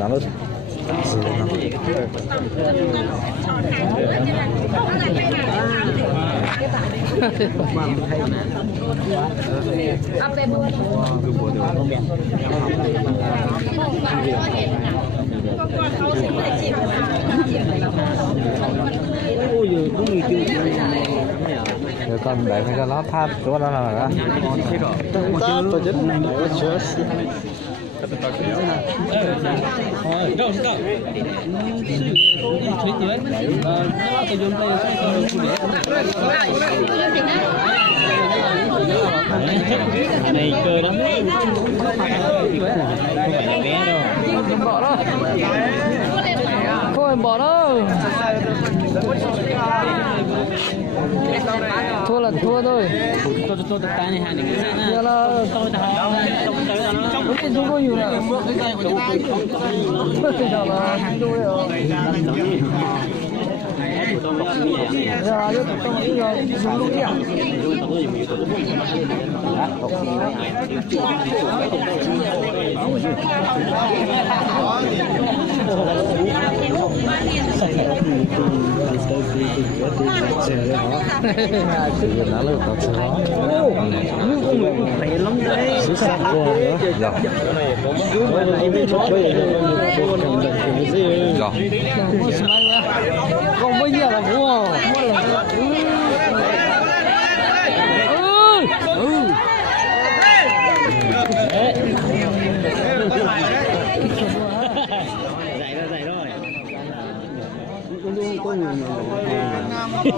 나눠. Còn để mấy cái lá tháp chỗ đó là đó. Tôi chết chưa. Đâu đâu. Chuyện gì vậy? Nó tôi dùng tay này chơi lắm. Không phải bé đâu. Không bỏ đâu. Không phải bỏ đâu. Thua là thua thôi. Tôi tay này hàng này. Giờ là tôi cái chúng tôi nhiều là giờ nước trong cái giờ dùng lúc kia nó là có sự đó. phải lắm đấy. Sự sắc của nó. không bao nhiêu là mua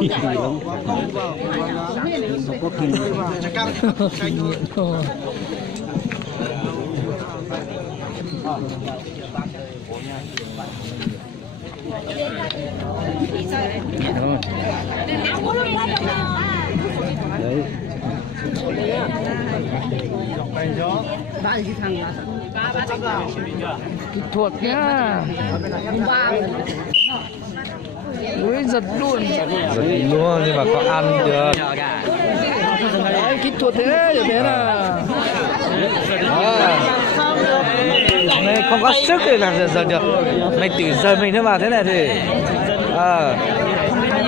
Dạy rồi. Có người có kinh đấy. kỹ thuật nhá. Ui giật luôn. Giật luôn nhưng mà có ăn được. Đấy, kỹ thuật thế như thế là Này không có sức thì làm giờ được. Mày tự giờ mình thế mà thế này thì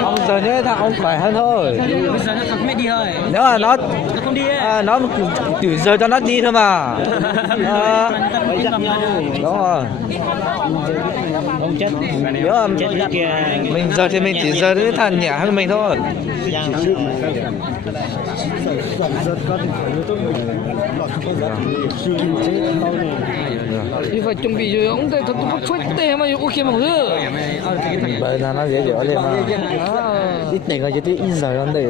ông giờ nhé thằng ông khỏe hơn thôi. Bây giờ nó không biết đi thôi. Nếu mà nó Không đi. nó tự giờ cho nó đi thôi mà. Đúng rồi. Ông chết. Nếu mà Chết kia. mình giờ thì mình chỉ giờ đến thằng nhẹ hơn mình thôi. thì phải chuẩn bị rồi ông đây thật tốt chút tê mà có khi mà nữa. Bởi là nó dễ dễ lên mà. Ít này coi chứ ít giờ lắm để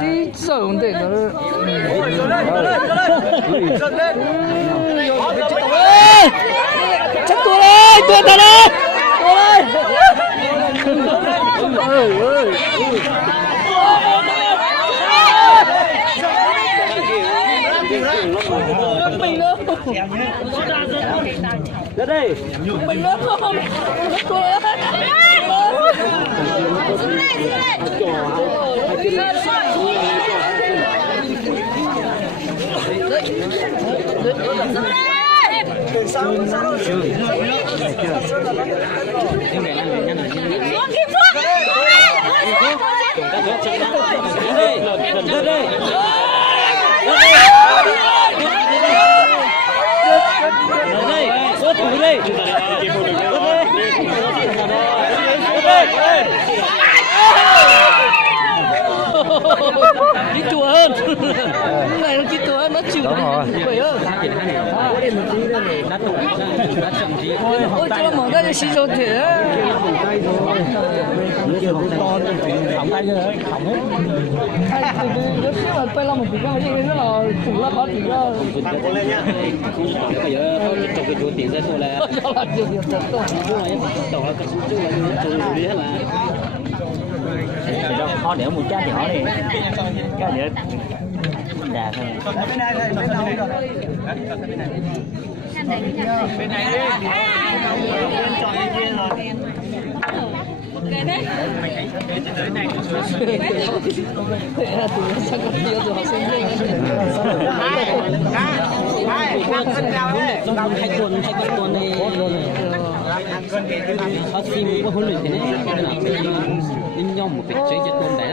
đi sợ không thể nó chắc tôi ơi tôi thật ơi mình nữa ra đây mình nữa không tôi Chín chùa hơn. Cái này nó chín chùa hơn, nó chịu. Đúng rồi. Vậy hơn. ôi cho nó mở ra cho xí cho thế Không tay nữa, không hết. nó xí là quay lòng một tí cái gì rất là chủ là có tí ra Tăng con lên nhá. Bây giờ trồng cái chuột tiền ra thôi là. cho là nhiều điểm thật tốt Tổ là cái chú là trồng đi hết là. Khó để một chát nhỏ đi. Cái để đà thôi. Bên này đi. Chọn bên kia rồi. Cái đấy. thế là tụi nó sẽ có nhiều rồi học sinh lên Hai tuần này họ sim có huấn luyện thế này nên nhau một cái chơi cho tuần đấy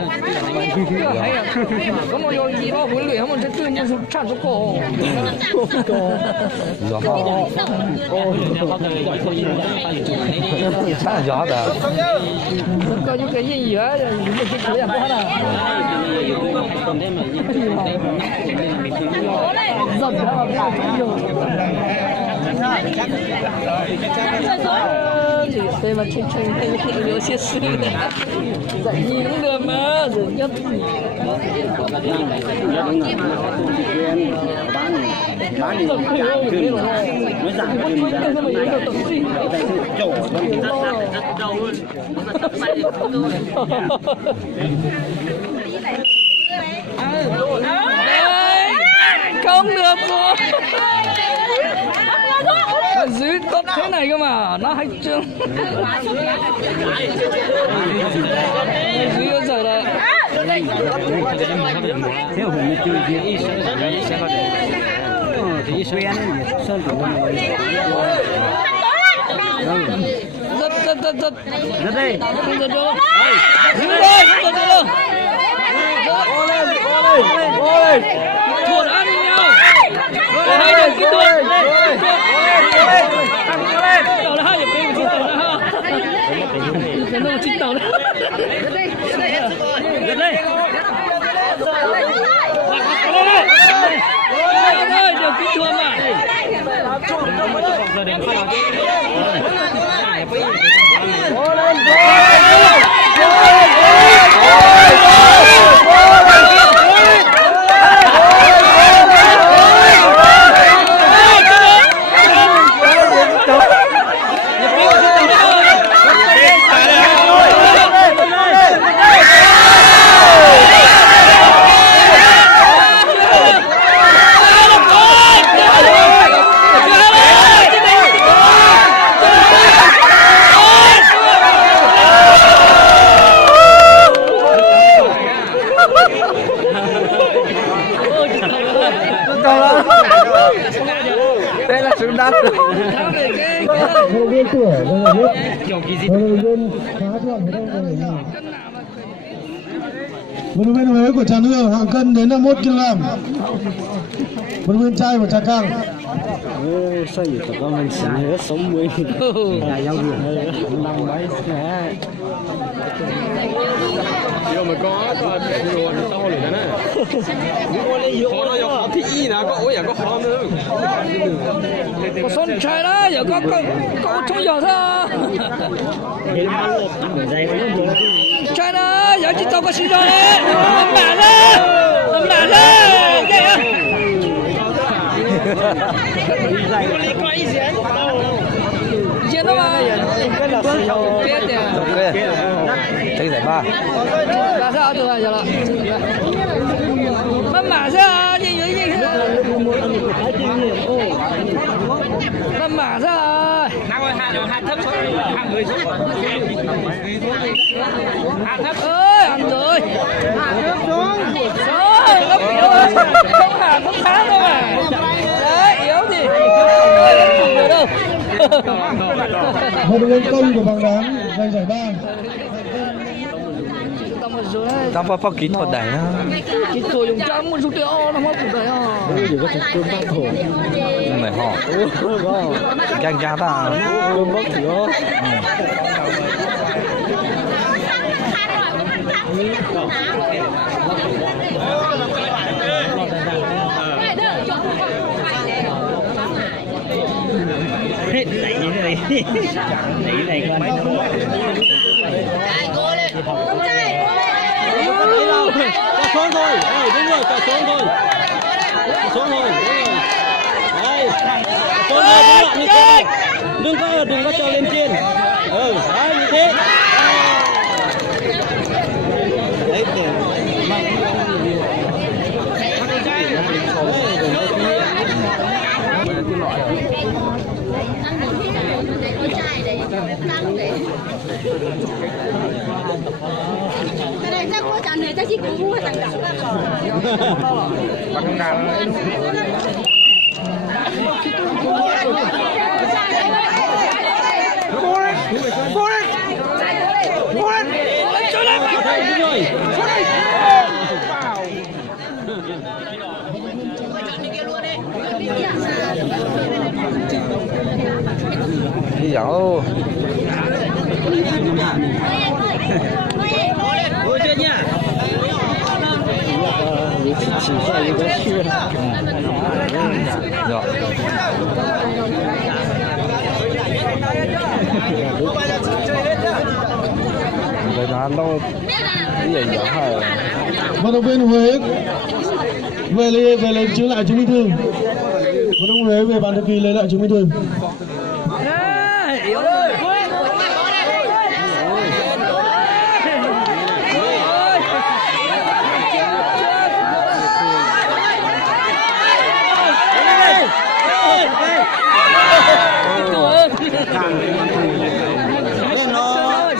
là có một điều gì đó huấn luyện mà sẽ tự nhiên sản xuất cổ gió chắc là gió đó có những cái gì đó những cái thứ làm quá nào dần ra mà chỉ đây mà chơi chơi thì nhiều chia sẻ dạy gì cũng được mà rồi nhất bán mới giảm tiền ra chỗ không được rồi dưới tốt thế này cơ mà nó hay trương dưới giờ là theo mình chơi gì thì quen sơn của rất rất đây rất đó giữ đây không được đâu ôi thuần ăn nhau hai đường cái tuần tàu là hai điểm bên của tàu là ha cái nó chính tàu đó rất đây ôi điều kỹ thuật mà đây là xứng đáng huấn luyện viên tuổi rồi là biết huấn luyện viên khá chọn cái đâu rồi huấn luyện viên Huế của Trà Nưa hạng cân đến 51 kg huấn luyện viên trai của Trà Cang sao vậy tụi con mình xịn hết 60 là giáo viên năm mấy nè 이거 뭐 có 이거 tao rồi nè có nó có PE nè có ối có khó nữa có son trai đó giờ có chỗ giờ thôi trai đó giờ chỉ tao có xí rồi đấy làm bản đấy Chiến đâu mà biết nè thấy giải ba là sao từ giờ là mà mã ra gì mà mã ra hạt thấp hạng người xuống hạt thấp ơi ăn rồi hạt thấp xuống rồi nó yếu không hạt không khá đâu mà đấy yếu thì đâu huấn luyện viên công của bóng đá giành giải ba tao phải kỹ thuật đẩy nó kỹ thuật dùng trăm một số tiêu nó mất của đấy à chỉ có thể tương tác thổ này họ canh cha ta tương bốc chỉ có Cà xuống thôi, đúng rồi, cà xuống thôi. Cà xuống thôi, đúng rồi. Đây, cà xuống thôi, đúng rồi, như thế. Đừng có trèo lên trên. Đấy, như thế. Đấy, để cái này chắc có chẳng này chắc chỉ cũng mua thằng đảo đi dạo chỉ ra一个区，người ta lâu cái gì vậy hả? Vận động viên Huế về lấy chứng lại chứng minh thư. Vận động viên Huế về bàn thư ký lấy lại chứng minh thư. Yếu ơi.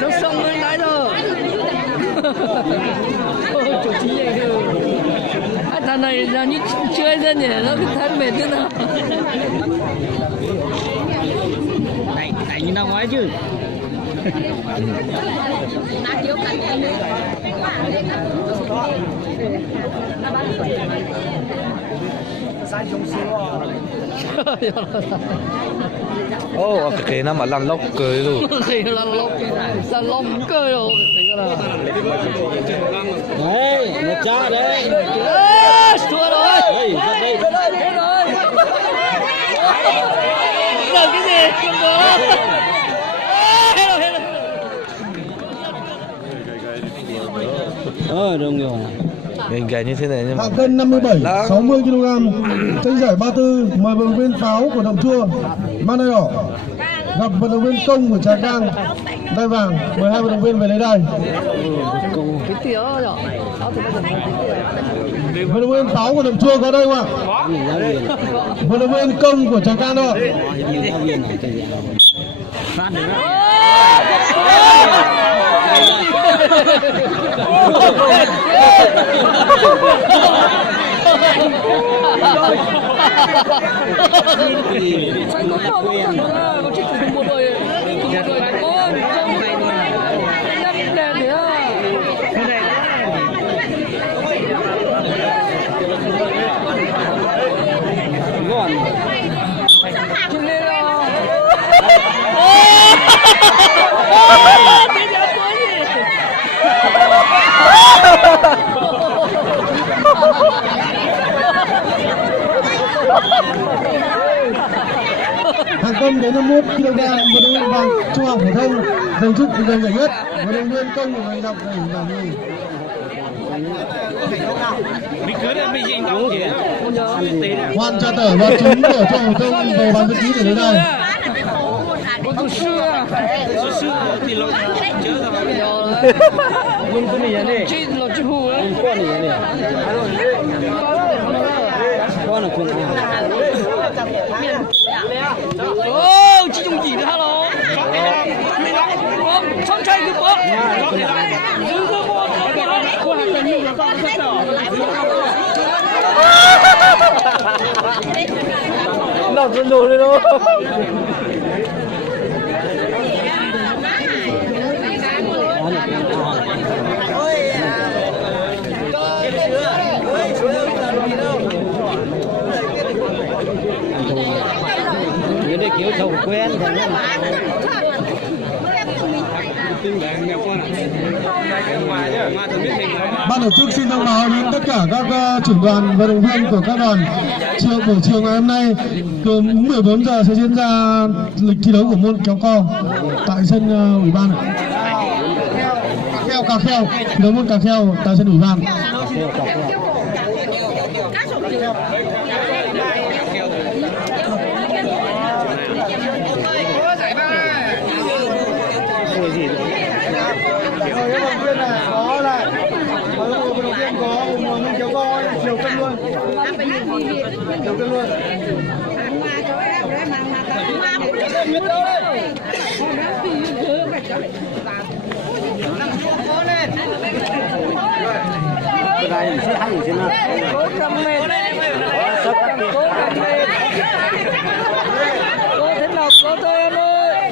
Nó xong lên lái rồi. Chủ trí này thằng này là như chơi ra nhỉ, nó thấy mệt thế nào. Này như năm ngoái chứ. Ô, cái nó mà lăn lóc cười luôn. Thì lăn lóc cười rồi. Đấy, nó cha đấy. Thua rồi. Đây. Hết rồi. Giờ cái gì? Không có. Đúng rồi. Gầy như thế này nhưng mà Hạng cân 57, 60 kg, tranh giải 34, mời vận động viên Pháo của Đồng Chua, mang đai đỏ, gặp vận động viên Công của Trà Cang, đai vàng, mời hai vận động viên về lấy đai. Cái tỉa rồi. Vận động viên Pháo của Đồng Chua có đây không ạ? Vận động viên Công của Trà Cang đâu ạ? Hạng cân đến 51 kg, vận động viên Vàng Trung học phổ thông giành chức giành giải nhất, vận động viên Công của ngành đọc giành giải nhì. Hoàn Trà Tở và Trứng của Trung học phổ thông về ban thư ký để lấy đai. Ô, chị dùng gì nữa hả? Trong chai cứ có. nó cứ nổi lên đâu. Cái này kiểu thầu quen Ban tổ chức xin thông báo đến tất cả các trưởng đoàn vận động viên của các đoàn buổi chiều ngày hôm nay từ 14 giờ sẽ diễn ra lịch thi đấu của môn kéo co tại sân ủy ban. Cà kheo, thi đấu môn cà kheo tại sân ủy ban. Chiều cân luôn. Cái này sẽ hay gì nữa? Cố cầm mệt. Cố cầm mệt. Cố thế nào cố thôi em ơi.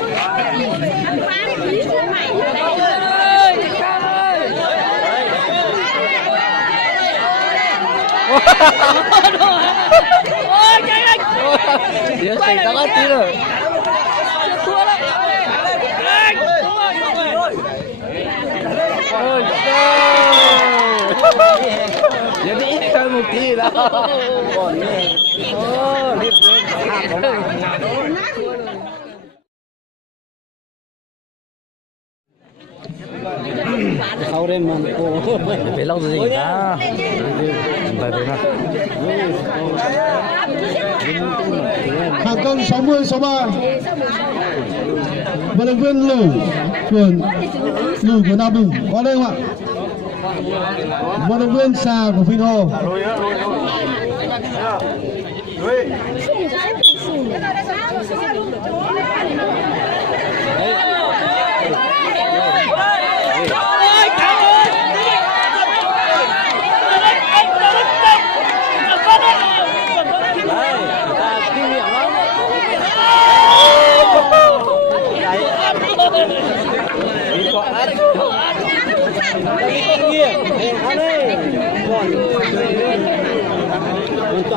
Ôi chạy anh. Đứa xảy ra cái tí rồi. Thua đấy. Anh. Ôi trời. Đi chơi một tí đó. Còn nè. Ô, đi sau đây mà cô phải lâu gì cả phải nào Hạng cân 60 63 vận động viên Lử của Na Bình có đây không ạ? Vận động viên Xà của Vinh Hồ.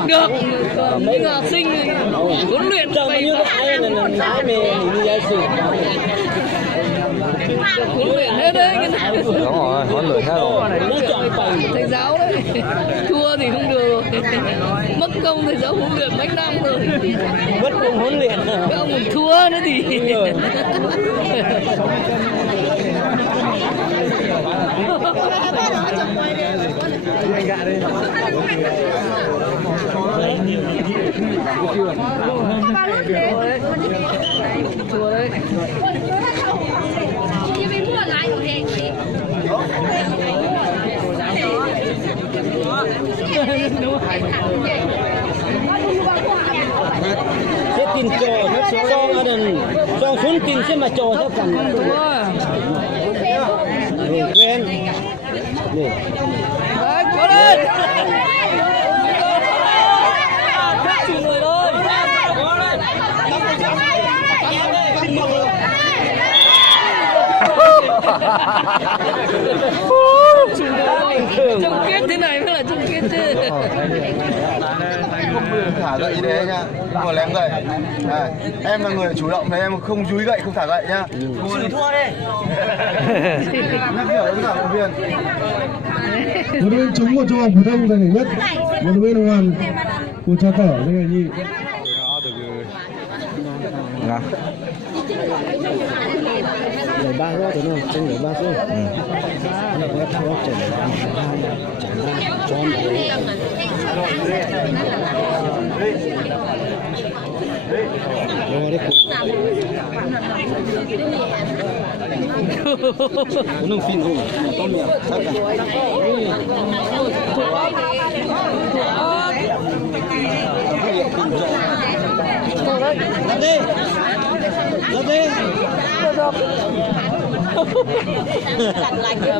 Được, mấy học sinh huấn luyện bày huấn luyện hết đấy cái này. đúng rồi huấn luyện hết rồi Thầy giáo đấy thua thì không được mất công thầy giáo huấn luyện mấy năm rồi Mất công huấn luyện. các ông còn thua nữa thì thua đấy. Sẽ tin trò cho gia đình cho xuống tin sẽ mà trò theo phần quen đấy cố lên chủ người thôi chung kết thế này mới là chung kết chứ. Không thả gậy như thế nhá, ngồi là em gậy. Em là người chủ động này, em không dúi gậy, không thả gậy nhá. thua đi. Nhắc nhở tất cả vận động viên. Vận động viên trúng của trung học phổ thông giành giải nhất. Vận động viên Hoàn của Trà Cỏ giành giải nhì. giải ba đó thì nó tranh giải ba chứ nó có thao trận tròn rồi đấy nó phim không con mẹ sao cả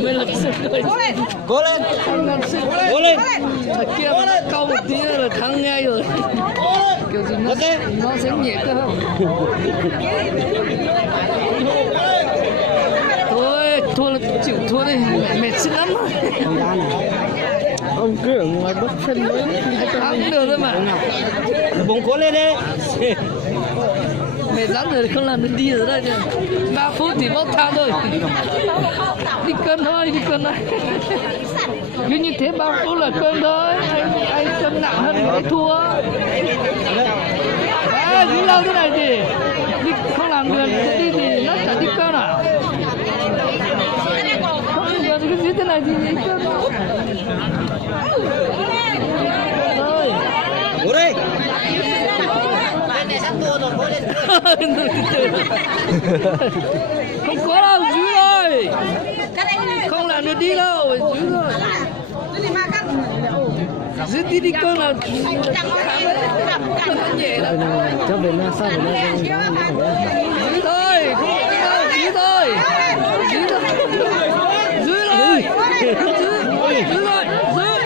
Mới lập sự Cố lên. Cố lên. thật kia câu một tí nữa là thắng ngay rồi kiểu gì nó sẽ nhẹ cơ không thôi thua là chịu thua đi mệt sức lắm rồi ông cứ ở ngoài bất phân nữa thắng được thôi mà Bóng cố lên đi. mệt lắm rồi, không làm được đi rồi đây. 3 phút thì bốc thang thôi. Đi cân thôi, đi cân thôi. Cứ như thế 3 phút là cân thôi. Ai cân nặng hơn người thua. À, đi lâu thế này thì đi không làm được đi thì nó chả đi cân à. Không được cái gì thế này thì đi cân. Thôi. Ngồi đi. Không có đâu, dưới rồi. Không làm được đi đâu, dưới rồi. Dưới đi cân là nhẹ lắm. Cho về nó sao về nó Dưới thôi, không có đi đâu, dưới thôi. Dưới thôi. Dưới rồi. Dưới rồi, dưới.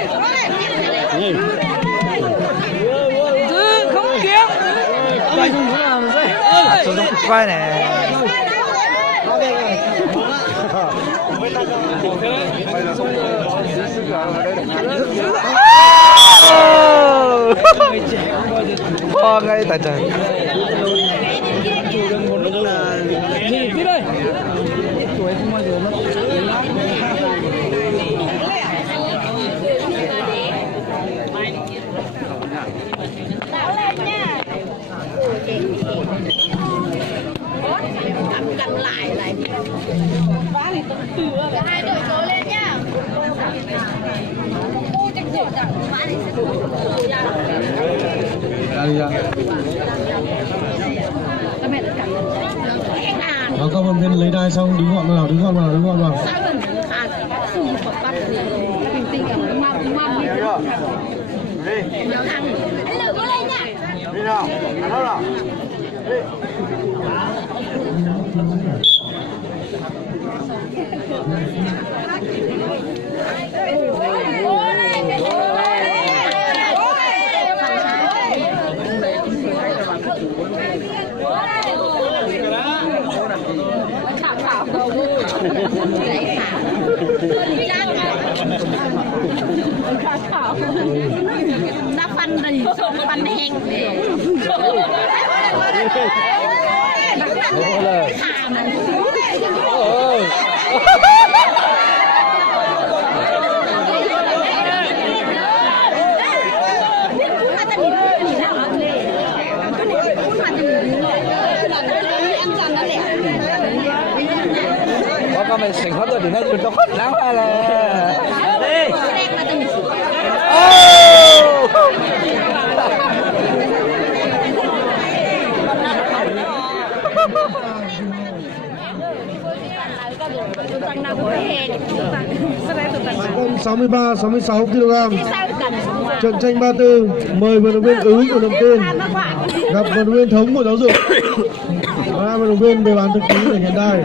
Dưới không kiếm. quay này khoa ngay tại trời đi đây. Cầm lại lại. Hai đội số lên nhá. Các vận viên lấy đai xong đứng gọn vào, đứng gọn vào, đứng gọn vào. Đi nào, nào nào. Đi. Đã phân đi, phân hẹn để có mày sỉnh hết rồi thì nó cho hết lắm hay là đi Cân 63, 66 kg. Trận tranh 34, mời vận động viên Ứ của Đồng Tiên gặp vận động viên Thống của Giáo dục. Và vận động viên về bàn thực ký để hiện đài.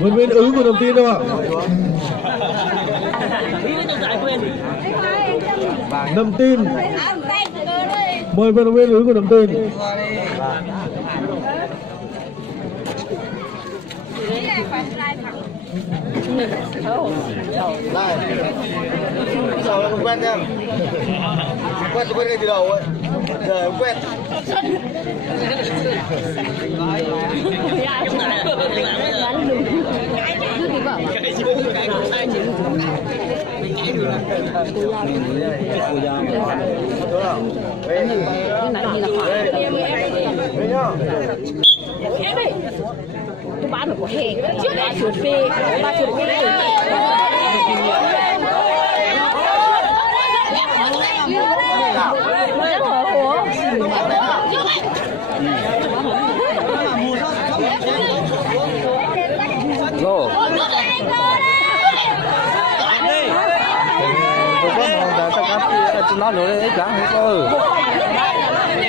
Vận động viên Ứ của Đồng Tiên đâu ạ? Đồng Tiên. Mời vận động viên Ứ của Đồng Tiên. Này, sau là không quen nha. Quen ngay từ đầu ấy. Giờ không quen. tôi bán được của hề trước đã chuột phê ba chuột phê Go. Nó nữa đấy chẳng hết thôi.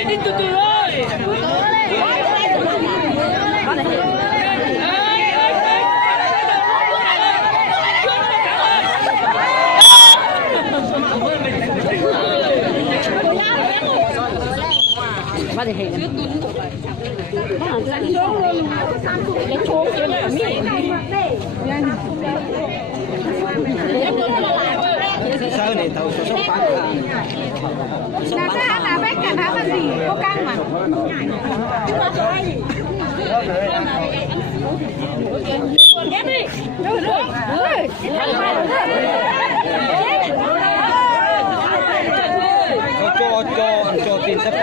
Đi từ từ thôi. ba thì hình cái chỗ kia là sao này tàu số bán là sao là bé cả tháo cái gì có căng mà em đi rồi cho tiền sắp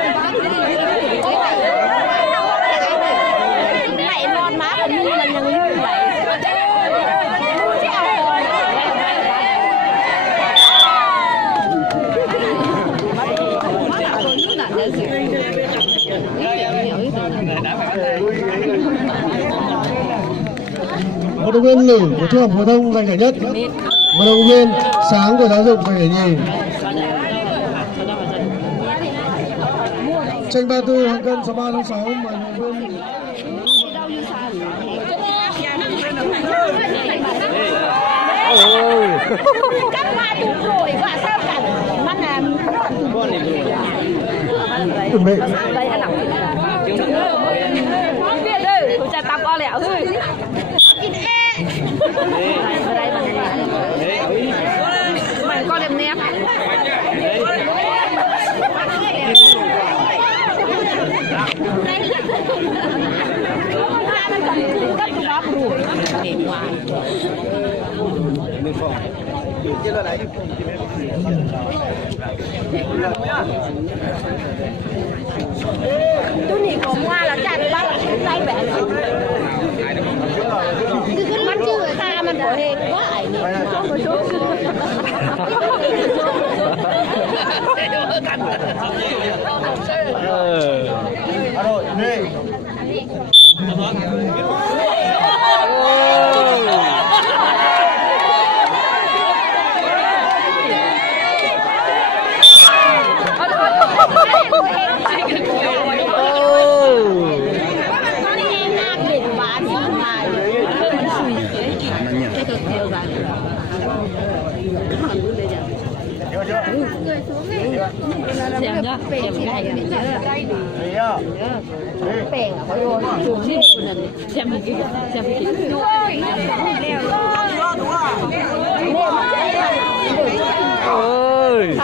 mày non má của mình là như vậy vận động viên nữ của trung học phổ thông giành giải nhất, vận động viên sáng của giáo dục giành giải nhì. Tranh 34 hạng cân số 3 số 6 mà vận động viên các hoa tụ rồi và sao cả mắt là chuẩn bị đây ăn lỏng không biết đâu tôi chả tắm o lẹo thôi mày con em ném tôi nghĩ có hoa là chặt bắt tay bẻ mắt chưa ta mình có hề quá ảnh không có số rồi đi xem nhá xem cái này bèn ở đâu xem cái ơi